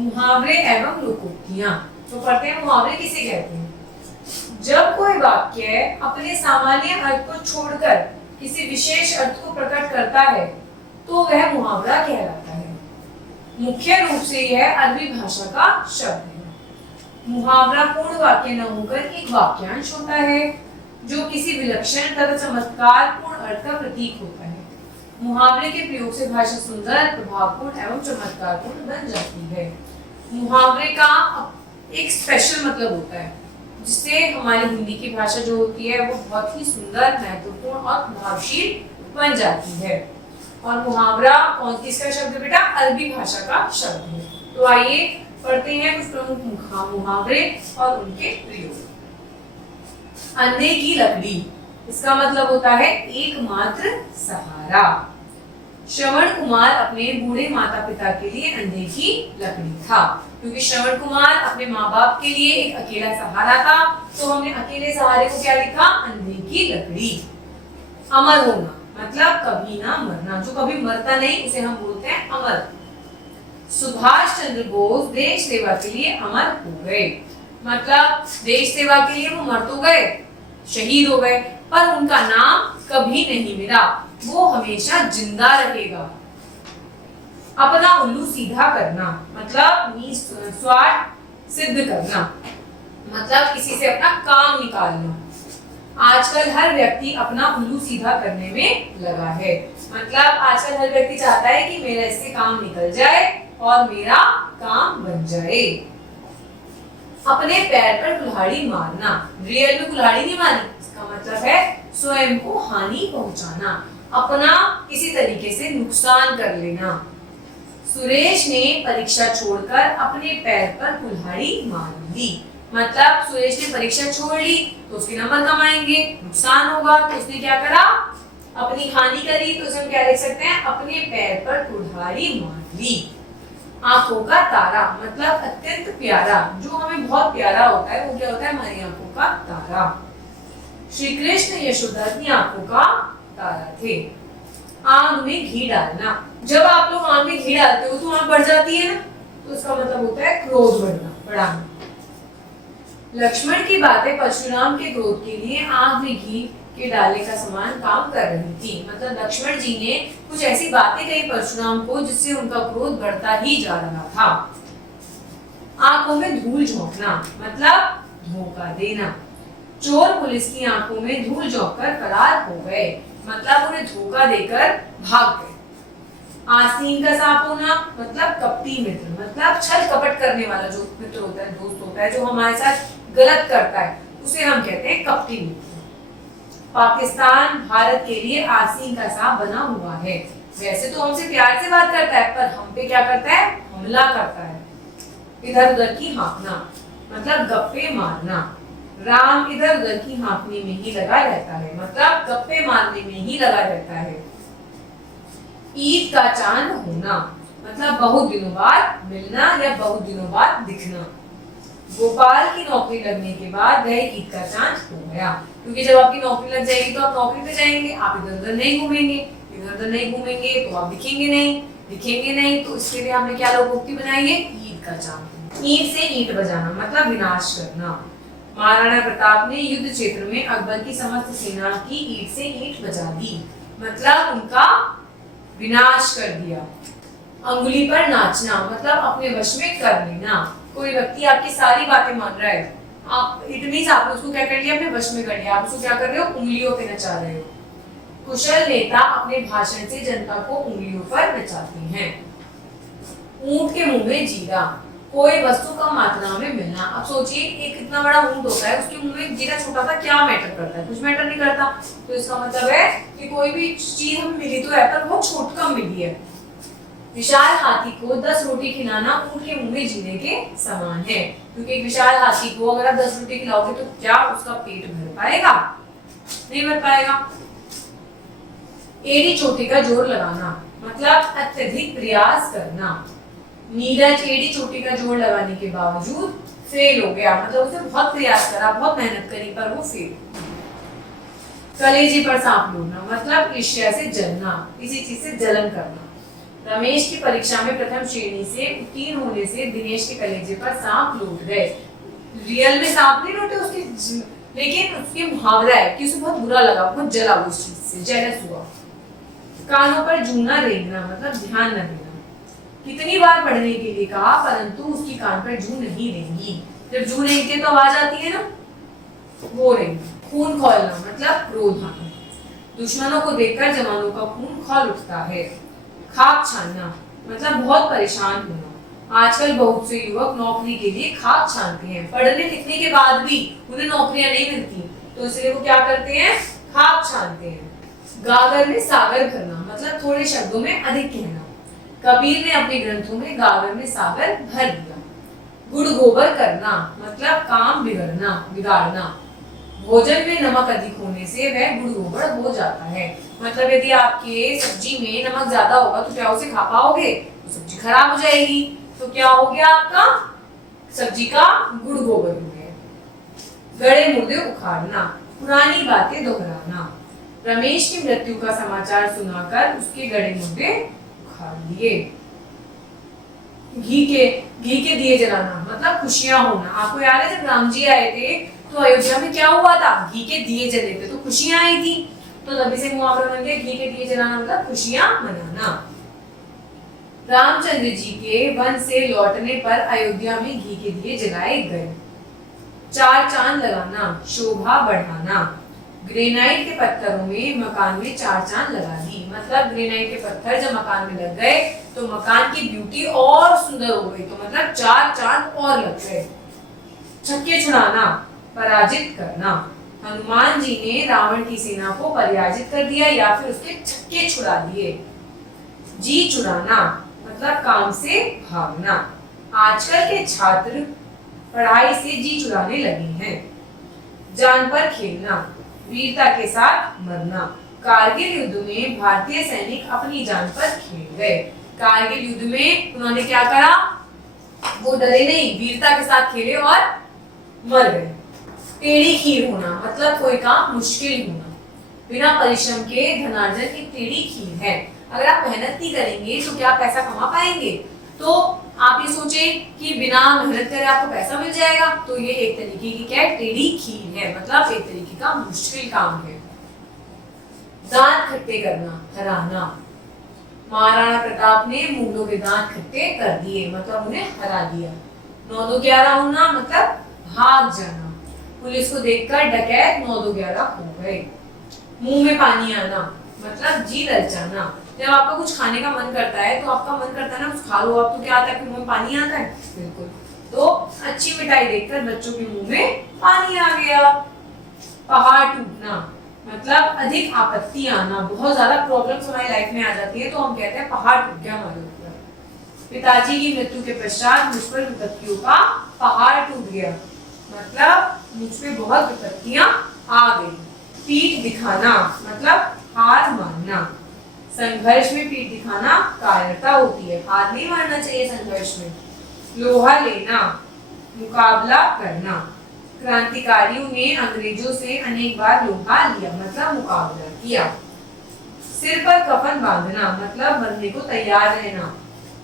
मुहावरे एवं लोकोक्तियां। तो पढ़ते हैं मुहावरे किसे कहते हैं। जब कोई वाक्य अपने सामान्य अर्थ को छोड़कर किसी विशेष अर्थ को प्रकट करता है तो वह मुहावरा कहलाता है। मुख्य रूप से यह अरबी भाषा का शब्द है। मुहावरा पूर्ण वाक्य न होकर एक वाक्यांश होता है जो किसी विलक्षण तथा चमत्कार पूर्ण अर्थ का प्रतीक होता है। मुहावरे के प्रयोग से भाषा सुंदर, प्रभावपूर्ण एवं चमत्कारपूर्ण बन जाती है। मुहावरे का एक स्पेशल मतलब होता है जिससे हमारी हिंदी की भाषा जो होती है वो बहुत ही सुंदर, महत्वपूर्ण और प्रभावशील बन जाती है। और मुहावरा कौन किसका शब्द है बेटा? अरबी भाषा का शब्द है। तो आइए पढ़ते हैं कुछ प्रमुख मुहावरे और उनके प्रयोग। अंधे की लकड़ी, इसका मतलब होता है एकमात्र सहारा। श्रवण कुमार अपने बूढ़े माता पिता के लिए अंधे की लकड़ी था, क्योंकि श्रवण कुमार अपने माँ बाप के लिए एक अकेला सहारा था, तो हमने अकेले सहारे को क्या लिखा? अंधे की लकड़ी। अमर होना मतलब कभी ना मरना, जो कभी मरता नहीं उसे हम बोलते हैं अमर। सुभाष चंद्र बोस देश सेवा के लिए अमर हो गए, मतलब देश सेवा के लिए वो मर तो गए, शहीद हो गए, पर उनका नाम कभी नहीं मिला, वो हमेशा जिंदा रहेगा। अपना उल्लू सीधा करना मतलब स्वार्थ सिद्ध करना, मतलब किसी से अपना काम निकालना। आजकल हर व्यक्ति अपना उल्लू सीधा करने में लगा है, मतलब आजकल हर व्यक्ति चाहता है कि मेरा इससे काम निकल जाए और मेरा काम बन जाए। अपने पैर पर कुल्हाड़ी मारना, रियल में कुल्हाड़ी नहीं मारी, इसका मतलब है स्वयं को हानि पहुंचाना, अपना किसी तरीके से नुकसान कर लेना। सुरेश ने परीक्षा छोड़कर अपने पैर पर कुल्हाड़ी मार ली, मतलब सुरेश ने परीक्षा छोड़ ली तो उसके नंबर कम आएंगे, नुकसान होगा, तो उसने क्या करा? अपनी हानि करी, तो उसे हम क्या लिख सकते हैं? अपने पैर पर कुल्हाड़ी मार ली। आंखों का तारा मतलब अत्यंत प्यारा, जो हमें बहुत प्यारा होता है वो क्या होता है? हमारी आंखों का तारा। श्री कृष्ण यशोदा की आंखों का तारा थे। आग में घी डालना, जब आप लोग आग में घी डालते हो तो आग बढ़ जाती है ना, तो इसका मतलब होता है क्रोध बढ़ाना। लक्ष्मण की बातें परशुराम के क्रोध के लिए आग में घी के डालने का समान काम कर रही थी, मतलब लक्ष्मण जी ने कुछ ऐसी बातें कही परशुराम को जिससे उनका क्रोध बढ़ता ही जा रहा था। आंखों में धूल झोंकना मतलब धोखा देना। चोर पुलिस की आंखों में धूल झोंककर फरार हो गए, मतलब उन्हें धोखा देकर भाग गए। आसीन का सांप होना मतलब कपटी मित्र, मतलब छल कपट करने वाला जो मित्र होता है, दोस्त होता है, जो हमारे साथ गलत करता है उसे हम कहते हैं कपटी मित्र। पाकिस्तान भारत के लिए आसीन का सांप बना हुआ है, वैसे तो हमसे प्यार से बात करता है पर हम पे क्या करता है? हमला करता है। इधर उधर की हाँकना मतलब गप्पे मारना। राम इधर उधर की हाँकने में ही लगा रहता है, मतलब गप्पे मारने में ही लगा रहता है। ईद का चांद होना मतलब बहुत दिनों बाद मिलना या बहुत दिनों बाद दिखना। गोपाल की नौकरी लगने के बाद वह ईद का चांद हो गया, क्योंकि जब आपकी नौकरी लग जाएगी तो आप नौकरी पे जाएंगे, आप इधर उधर नहीं घूमेंगे, इधर उधर नहीं घूमेंगे तो आप दिखेंगे नहीं, तो इसके लिए हमने क्या लोकोक्ति बनाई है? ईद का चांद। ईंट से ईंट बजाना मतलब विनाश करना। महाराणा प्रताप ने युद्ध क्षेत्र में अकबर की समस्त सेना की ईंट से ईंट बजा दी, मतलब उनका विनाश कर दिया। अंगुली पर नाचना मतलब अपने वश में कर लेना। कोई व्यक्ति आपकी सारी बातें मान रहा है, आप इट मींस आप उसको क्या कर लिया? अपने वश में कर लिया, आप उसको क्या कर रहे हो? उंगलियों पे नचा रहे हो। कुशल नेता अपने भाषण से जनता को उंगलियों पर नचाते हैं। ऊंट के मुंह में जीरा, कोई वस्तु कम मात्रा में मिलना। अब सोचिए एक इतना बड़ा ऊंट होता है, उसके मुंह में जीरा छोटा सा क्या मैटर करता है? कुछ मैटर नहीं करता। तो इसका मतलब है कि कोई भी चीज हमें मिली तो है पर वो छोट कम मिली है। विशाल हाथी को 10 रोटी खिलाना ऊंट के मुंह में जीने के समान है, क्योंकि एक विशाल हाथी को अगर आप 10 रोटी खिलाओगे तो क्या उसका पेट भर पाएगा? नहीं भर पाएगा। एड़ी चोटी का जोर लगाना मतलब अत्यधिक प्रयास करना। नीरज एड़ी चोटी का जोर लगाने के बावजूद फेल हो गया, मतलब उसने बहुत प्रयास करा, बहुत मेहनत करी पर वो फेल। कलेजे पर सांप लोड़ना मतलब ईर्ष्या से जलना, किसी चीज से जलन करना। रमेश की परीक्षा में प्रथम श्रेणी से उत्तीर्ण होने से दिनेश के कलेजे पर सांप लौट गए। रियल में सांप नहीं लौटे उसके, लेकिन उसके मुहावरा है कि उसे बहुत बुरा लगा, बहुत जला उस चीज से, जेलस हुआ। कानों पर जूना रेंगना मतलब ध्यान न देना। कितनी बार पढ़ने के लिए कहा परंतु उसकी कान पर जू नहीं रेंगी। जब जू रेंगती है तो आवाज आती है ना, वो रेंगी। खून खौलना मतलब क्रोध आना। दुश्मनों को देखकर जवानों का खून खौल उठता है। खाक छानना मतलब बहुत परेशान होना। आजकल बहुत से युवक नौकरी के लिए खाक छानते हैं। पढ़ने लिखने के बाद भी उन्हें नौकरियां नहीं मिलती, तो इसलिए वो क्या करते हैं, खाक छानते हैं। गागर में सागर भरना मतलब थोड़े शब्दों में अधिक कहना। कबीर ने अपने ग्रंथों में गागर में सागर भर दिया। गुड़ गोबर करना मतलब काम बिगाड़ना। भोजन में नमक अधिक होने से वह गुड़ गोबर हो जाता है। मतलब यदि आपके सब्जी में नमक ज्यादा होगा तो क्या उसे खा पाओगे, तो सब्जी खराब हो जाएगी। तो क्या हो गया, आपका सब्जी का गुड़ गोबर हो गया। गड़े मुर्दे उखाड़ना, पुरानी बातें दोहराना। रमेश की मृत्यु का समाचार सुनाकर उसके गड़े मुर्दे उखाड़ दिए। घी के दिए जलाना मतलब खुशियां होना। आपको याद है जब राम जी आए थे तो अयोध्या में क्या हुआ था, घी के दिए जले थे, तो खुशियां आई थी। तो तभी से मुहावरा बन गया घी के दिए जलाना मतलब खुशियां मनाना। रामचंद्र जी के वन से लौटने पर अयोध्या में घी के दिए जलाए गए। चार चांद लगाना, शोभा बढ़ाना। ग्रेनाइट के पत्थरों में मकान में चार चांद लगा दी। मतलब ग्रेनाइट के पत्थर जब मकान में लग गए तो मकान की ब्यूटी और सुंदर हो गई, तो मतलब चार चांद और लग गए। छक्के छुड़ाना, पराजित करना। हनुमान जी ने रावण की सेना को पराजित कर दिया या फिर उसके छक्के छुड़ा दिए। जी चुराना मतलब काम से भागना। आजकल के छात्र पढ़ाई से जी चुराने लगे हैं। जान पर खेलना, वीरता के साथ मरना। कारगिल युद्ध में भारतीय सैनिक अपनी जान पर खेल गए। कारगिल युद्ध में उन्होंने क्या करा, वो डरे नहीं, वीरता के साथ खेले और मर गए। टेढ़ी खीर होना मतलब कोई काम मुश्किल होना। बिना परिश्रम के धनार्जन एक टेढ़ी खीर है। अगर आप मेहनत नहीं करेंगे तो क्या पैसा कमा पाएंगे। तो आप ये सोचें कि बिना मेहनत करे आपको पैसा मिल जाएगा, तो ये एक तरीके की क्या है, टेढ़ी खीर है, मतलब एक तरीके का मुश्किल काम है। दांत खट्टे करना, हराना। महाराणा प्रताप ने मुगलों के दांत खट्टे कर दिए, मतलब उन्हें हरा दिया। 9-2-11 होना मतलब भाग जाना। पुलिस को देखकर डकैत 9-2-11 हो गए। मुंह में पानी आना मतलब जी ललचाना। जब आपका कुछ खाने का मन करता है तो आपका मन करता है ना कुछ खा लो, अब तो क्या आता है, मुंह में पानी आता है, बिल्कुल। तो अच्छी मिठाई देखकर बच्चों के मुंह में पानी आ गया। पहाड़ टूटना मतलब अधिक आपत्ति आना, बहुत ज्यादा प्रॉब्लम्स हमारी लाइफ में आ जाती है तो हम कहते हैं पहाड़ टूट गया हमारे ऊपर। पिताजी की मृत्यु के पश्चात मुझ पर विपत्तियों का पहाड़ टूट गया, मतलब मुझ पे बहुत विपत्तियां आ गई। पीठ दिखाना मतलब हार मानना। संघर्ष में पीठ दिखाना कायरता होती है, हार नहीं मानना चाहिए संघर्ष में। लोहा लेना, मुकाबला करना। क्रांतिकारियों ने अंग्रेजों से अनेक बार लोहा लिया, मतलब मुकाबला किया। सिर पर कफन बांधना मतलब मरने को तैयार रहना।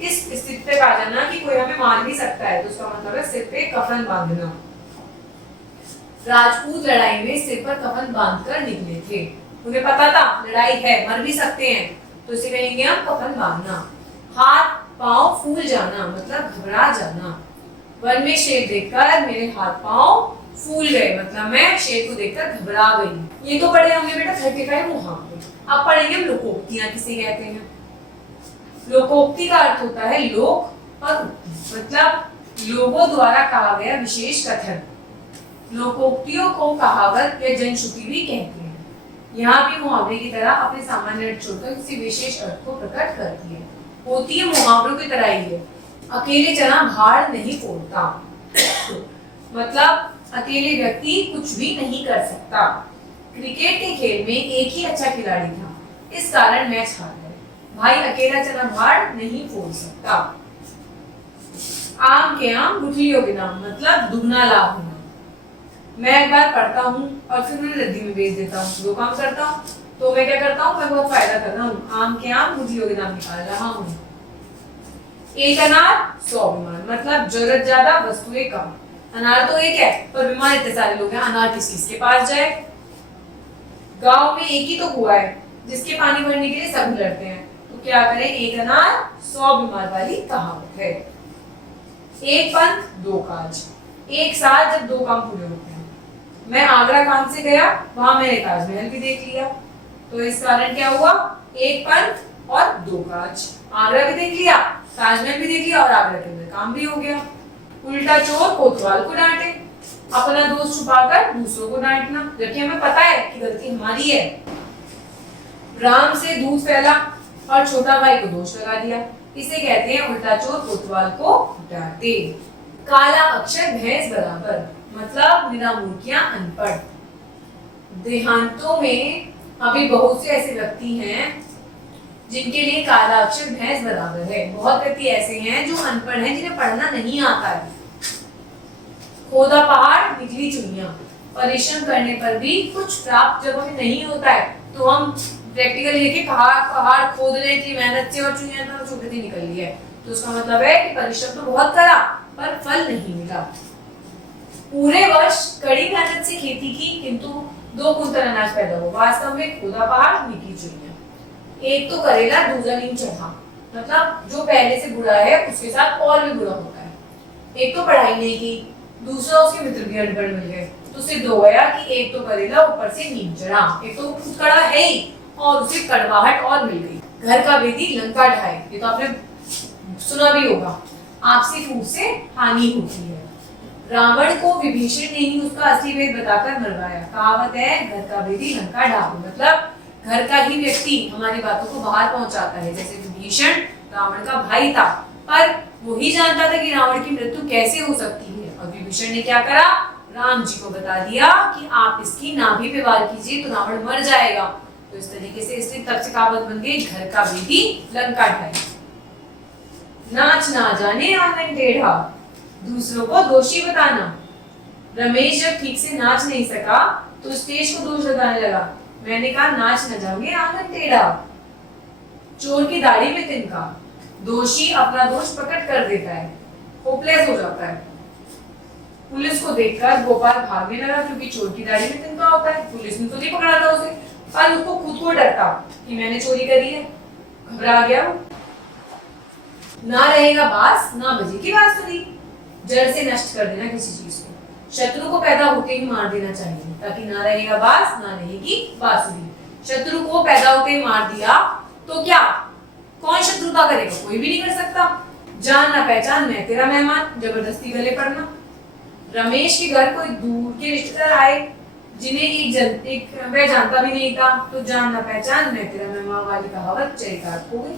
इस स्थिति तक आ जाना कि कोई हमें मार भी सकता है, तो उसका मतलब है सिर पे कफन बांधना। राजपूत लड़ाई में सिर पर कफन बांधकर निकले थे, उन्हें पता था लड़ाई है, मर भी सकते हैं, तो इसे कहेंगे हम कफन बांधना। हाथ पांव फूल जाना मतलब घबरा जाना। वन में शेर देखकर मेरे हाथ पांव फूल गए, मतलब मैं शेर को देखकर घबरा गई। ये तो पढ़े हमने बेटा घर के गए मुहावरे। अब पढ़ेंगे हम लोकोक्तियां किसे कहते हैं। लोकोक्ति का अर्थ होता है लोक और उक्ति, मतलब लोगों द्वारा कहा गया विशेष कथन। लोकोक्तियों को कहावत या जनश्रुति भी कहते हैं। यहाँ भी मुहावरे की तरह अपने सामान्य अर्थ छोड़कर किसी विशेष अर्थ को प्रकट करती है। होती है मुहावरों की तरह ही है। अकेले चना भाड़ नहीं फोड़ता, मतलब अकेले व्यक्ति कुछ भी नहीं कर सकता। क्रिकेट के खेल में एक ही अच्छा खिलाड़ी था, इस कारण मैच हार गए। भाई अकेला चना भाड़ नहीं फोड़ सकता। आम के आम गुठलियों के नाम मतलब दुगना लाभ होना। मैं एक बार पढ़ता हूँ और फिर उन्हें रद्दी में बेच देता हूँ, दो काम करता हूँ। तो मैं क्या करता हूँ, मैं बहुत फायदा कर रहा हूँ, आम के आम गुठलियों के दाम निकाल रहा हूँ। एक अनार 100 बीमार, मतलब जरूरत ज्यादा वस्तुएं कम। अनार तो एक है पर बीमार इतने सारे लोग हैं, अनार किस किस के पास जाए। गांव में एक ही तो कुआं है जिसके पानी भरने के लिए सब लड़ते हैं, तो क्या करें, एक अनार 100 बीमार वाली कहावत है। एक पंथ दो काज, एक साथ जब दो काम पूरे होते हैं। मैं आगरा काम से गया, वहां मैंने ताजमहल भी देख लिया, तो इस कारण क्या हुआ, एक पंथ और दो काज। आगरा भी देख लिया, ताजमहल भी देख लिया और आगरा के अंदर काम भी हो गया। उल्टा चोर कोतवाल को डांटे, अपना दोष छुपाकर दूसरों को डांटना, जबकि हमें पता है कि गलती हमारी है। राम से दूध फैला और छोटा भाई को दोष लगा दिया, इसे कहते हैं उल्टा चोर कोतवाल को डांटे। काला अक्षर भैंस बराबर, मतलब बिना मूर्खियां अनपढ़। देहांतों में अभी बहुत से ऐसे व्यक्ति हैं जिनके लिए काला अक्षर भैंस बराबर है। बहुत व्यक्ति ऐसे हैं जो अनपढ़ हैं, जिन्हें पढ़ना नहीं आता है। खोदा पहाड़ निकली चुनिया, परिश्रम करने पर भी कुछ प्राप्त जब हमें नहीं होता है तो हम प्रैक्टिकल लेके पहाड़ खोद रहे हैं कि मेहनत से, और चुनिया तो छोटी सी निकल ली है, तो उसका मतलब है कि परिश्रम तो बहुत करा पर फल नहीं मिला। पूरे वर्ष कड़ी मेहनत से खेती की किंतु 2 कुंतल अनाज पैदा हुआ, वास्तव में खोदा पहाड़ निकली चुनिया। एक तो करेला दूसरा नीम चढ़ा, मतलब जो पहले से बुरा है उसके साथ और भी बुरा होता है। एक तो पढ़ाई नहीं की, दूसरा उसके मित्र भी अनपढ़ मिल गए, तो सिद्ध हो गया कि एक तो करेला ऊपर से नीम चढ़ा, एक तो खुद कड़ा है ही और उसे कड़वाहट और मिल गई। घर का बेदी लंका ढाए, ये तो आपने सुना भी होगा, आपसी फूट से हानि होती है। रावण को विभीषण ने ही उसका असली भेद बताकर मरवाया। कहावत है घर का बेदी लंका ढाए, मतलब घर का ही व्यक्ति हमारी बातों को बाहर पहुंचाता है। जैसे विभीषण रावण का भाई था, पर वो ही जानता था कि रावण की मृत्यु कैसे हो सकती है, और विभीषण ने क्या करा, राम जी को बता दिया कि आप इसकी नाभि पे वार कीजिए तो रावण मर जाएगा। तो इस तरीके से इसलिए तब से कहावत बन गई घर का बेदी लंका ढाए। नाच ना जाने आंगन टेढ़ा, दूसरों को दोषी बताना। रमेश जब ठीक से नाच नहीं सका तो स्टेज को दोष लगाने लगा, मैंने कहा नाच न जाओगे आंगन टेढ़ा। चोर की दाढ़ी में तिनका, दोषी अपना दोष प्रकट कर देता है, होपलेस हो जाता है। पुलिस को देखकर गोपाल भागने लगा क्योंकि चोर की दाढ़ी में तिनका होता है। पुलिस ने तो नहीं पकड़ा था उसे, पर उसको खुद को डर था कि मैंने चोरी करी है, घबरा गया वो। ना रहेगा बास ना बजेगी बांसुरी, जड़ से नष्ट कर देना किसी चीज को। शत्रु को पैदा होते ही मार देना चाहिए ताकि ना रहेगा बास ना रहेगी बांसुरी। शत्रु को पैदा होते ही मार दिया तो क्या, कौन शत्रुता करेगा, कोई भी नहीं कर सकता। जान ना पहचान मैं तेरा मेहमान, जबरदस्ती गले पड़ना। रमेश के घर कोई दूर के रिश्तेदार आए जिन्हें वह जानता भी नहीं था, तो जान ना पहचान मैं तेरा मेहमान वाली कहावत चरितार्थ हो गई।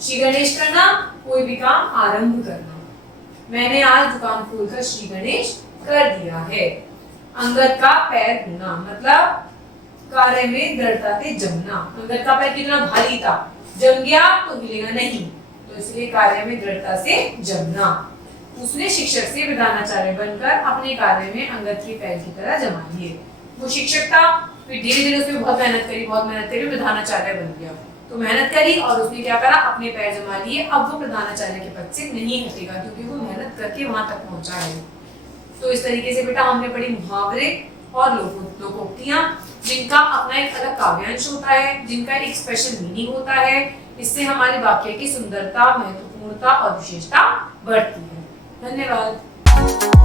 श्री गणेश करना, कोई भी काम आरंभ करना। मैंने आज दुकान खोलकर श्री गणेश कर दिया है। अंगद का पैर होना, मतलब कार्य में दृढ़ता से जमना। अंगद का पैर कितना भारी था, जम गया तो हिलेगा नहीं, तो इसलिए कार्य में दृढ़ता से जमना। उसने शिक्षक से प्रधानाचार्य बनकर अपने कार्य में अंगद के पैर की तरह जमा लिए। वो शिक्षक था, फिर धीरे धीरे उसने बहुत मेहनत करी, प्रधानाचार्य बन गया। तो मेहनत करी और उसने क्या करा, अपने पैर जमा लिए। अब वो प्रधानाचार्य के पद से नहीं हटेगा क्योंकि वो मेहनत करके वहां तक पहुंचा है। तो इस तरीके से बेटा हमने पढ़ी मुहावरे और लोकोक्तियां, जिनका अपना एक अलग काव्यांश होता है, जिनका एक स्पेशल मीनिंग होता है। इससे हमारे वाक्य की सुंदरता, महत्वपूर्णता और विशेषता बढ़ती है। धन्यवाद।